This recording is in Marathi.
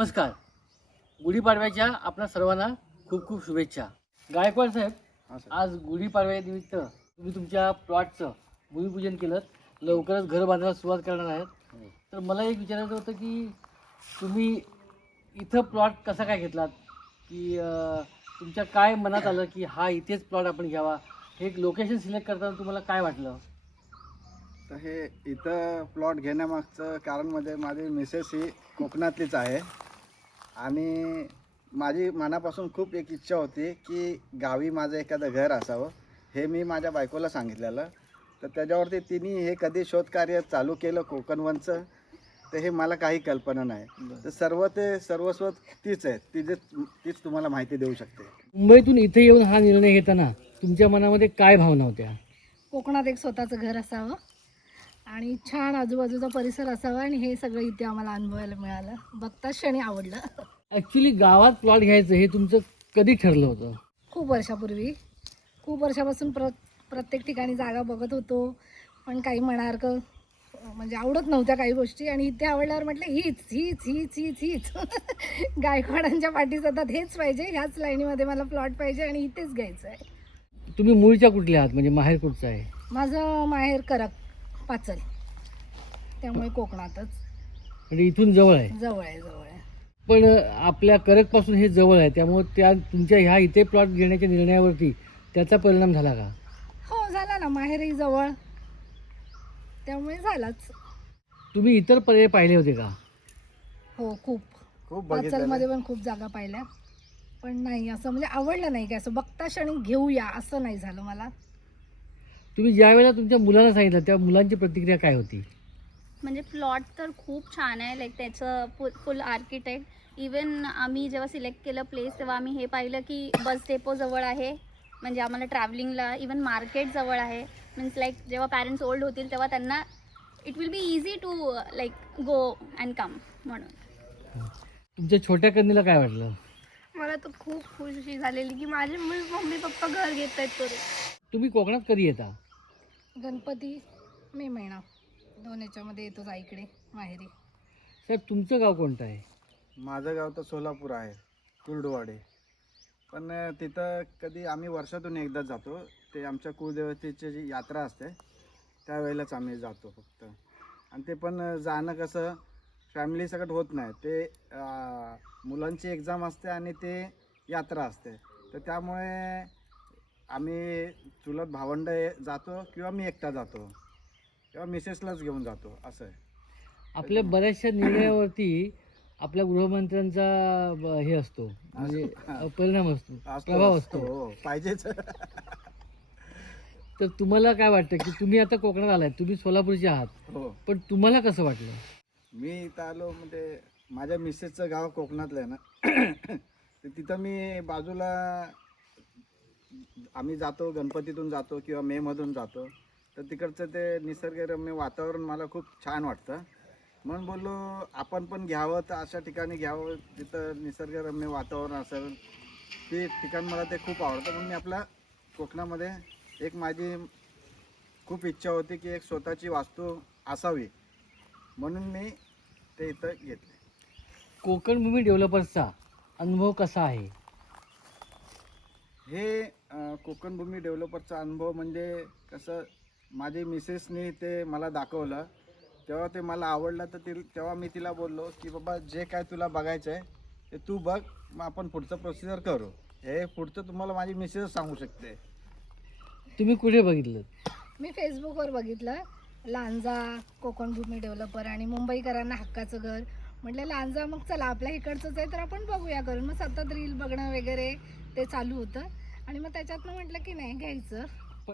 नमस्कार. गुढीपाडव्याच्या आपल्या सर्वांना खूप खूप शुभेच्छा. गायकवाड साहेब, आज गुढीपाडव्यानिमित्त तुम्ही तुमच्या प्लॉटचं भूमिपूजन केलं, लवकरच घर बांधायला सुरुवात करणार आहेत. तर मला एक विचारायचं होतं की तुम्ही इथं प्लॉट कसा काय घेतलात, की तुमच्या काय मनात आलं की हा इथेच प्लॉट आपण घ्यावा, हे लोकेशन सिलेक्ट करताना तुम्हाला काय वाटलं? तर हे इथं प्लॉट घेण्यामागचं कारण म्हणजे माझी मिसेस ही कोकणातलीच आहे आणि माझी मनापासून खूप एक इच्छा होती की गावी माझं एखादं घर असावं. हे मी माझ्या बायकोला सांगितलेलं. तर त्याच्यावरती तिने हे कधी शोधकार्य चालू केलं कोकणवनचं, तर हे मला काही कल्पना नाही. तर सर्वस्व तीच आहे, तीच तुम्हाला माहिती देऊ शकते. मुंबईतून इथे येऊन हा निर्णय घेताना तुमच्या मनामध्ये काय भावना होत्या? कोकणात एक स्वतःचं घर असावं आणि छान आजूबाजूचा परिसर असावा आणि हे सगळं इथे आम्हाला अनुभवायला मिळालं. बघताच क्षणी आवडलं. ॲक्च्युली गावात प्लॉट घ्यायचं हे तुमचं कधी ठरलं होतं? खूप वर्षापूर्वी, खूप वर्षापासून प्रत्येक ठिकाणी जागा बघत होतो, पण काही मनासारखं म्हणजे आवडत नव्हत्या काही गोष्टी आणि इथे आवडल्यावर म्हटलं हीच हीच हीच हीच हीच गायकवाडांच्या पाठी सतत हेच पाहिजे, ह्याच लाईनीमध्ये मला प्लॉट पाहिजे आणि इथेच घ्यायचं आहे. तुम्ही मूळच्या कुठल्या आहात, म्हणजे माहेर कुठचं आहे? माझं माहेर करक पाचल, त्यामुळे कोकणातच म्हणजे इथून जवळ आहे. जवळ आहे जवळ आहे. पण आपल्या करकपासून हे जवळ आहे, त्यामुळे त्या तुमच्या ह्या इथे प्लॉट घेण्याच्या निर्णयावरती त्याचा परिणाम झाला का? हो झाला ना, माहेरही जवळ, त्यामुळे झालाच. तुम्ही इतर पर्याय पाहिले होते का? हो खूप खूप पाचलमध्ये पण खूप जागा पाहिल्या, पण नाही असं म्हणजे आवडलं नाही, काय असं बघता क्षणी घेऊया असं नाही झालं मला. तुम्ही ज्या वेळेला तुमच्या मुलांना सांगितलं त्या मुलांची प्रतिक्रिया काय होती? म्हणजे प्लॉट तर खूप छान आहे, लाईक त्याचं फुल आर्किटेक्ट. इवन आम्ही जेव्हा सिलेक्ट केलं प्लेस तेव्हा आम्ही हे पाहिलं की बस डेपो जवळ आहे, म्हणजे आम्हाला ट्रॅव्हलिंगला. इवन मार्केट जवळ आहे, मीन्स लाईक जेव्हा पॅरेंट्स ओल्ड होतील तेव्हा त्यांना it will be easy to like go and come म्हणून. तुमच्या छोट्या कन्येला काय वाटलं? मला तर खूप खुशी झालेली की माझे मम्मी पप्पा घर घेत आहेत करून. तुम्ही कोकणात कधी येता? गणपती मे महिना दोन याच्यामध्ये येतो आईकडे माहेरी. साहेब, तुमचं गाव कोणतं आहे? माझं गाव तर सोलापूर आहे, कुर्डुवाडी. पण तिथं कधी आम्ही वर्षातून एकदा जातो. ते आमच्या कुलदेवतेची जी यात्रा असते त्यावेळेलाच आम्ही जातो फक्त. आणि ते पण जाणं कसं फॅमिली सकट होत नाही. ते मुलांची एक्झाम असते आणि ते यात्रा असते, तर त्यामुळे आम्ही चुलत भावंड जातो किंवा मी एकटा जातो किंवा मिसेसलाच घेऊन जातो, असं आहे. आपल्या बऱ्याचशा निर्णयावरती आपल्या गृहमंत्र्यांचा हे असतो, म्हणजे परिणाम असतो, प्रभाव असतो. हो, पाहिजेच. तर तुम्हाला काय वाटतं की तुम्ही आता कोकणात आलाय, तुम्ही सोलापूरचे आहात, हो, पण तुम्हाला कसं वाटलं? मी इथं आलो म्हणजे माझ्या मिसेसचं गाव कोकणातलं आहे ना. तर तिथं मी बाजूला आम्ही जातो, गणपतीतून जातो किंवा मेमधून जातो. तर तिकडचं ते निसर्गरम्य वातावरण मला खूप छान वाटतं. म्हणून बोललो आपण पण घ्यावं, तर अशा ठिकाणी घ्यावं तिथं निसर्गरम्य वातावरण असेल. ते ठिकाण मला ते खूप आवडतं. म्हणून मी आपल्या कोकणामध्ये एक माझी खूप इच्छा होती की एक स्वतःची वास्तू असावी, म्हणून मी ते इथं घेतले. कोकण भूमी डेव्हलपर्सचा अनुभव कसा आहे? हे कोकण भूमी डेव्हलपरचा अनुभव म्हणजे कसं, माझी मिसेसनी ते मला दाखवलं तेव्हा ते मला आवडलं. तर तेव्हा मी तिला बोललो की बाबा जे काय तुला बघायचं आहे ते तू बघ, मग आपण पुढचं प्रोसिजर करू. हे पुढचं तुम्हाला माझी मिसेस सांगू शकते. तुम्ही कुठे बघितलं? मी फेसबुकवर बघितलं, लांजा कोकण भूमी डेव्हलपर आणि मुंबईकरांना हक्काचं घर. म्हटलं लांजा, मग चला आपल्या इकडचंच आहे तर आपण बघूया करून. मग सतत रील बघणं वगैरे ते चालू होतं आणि मग त्याच्यातनं म्हटलं की नाही घ्यायचं.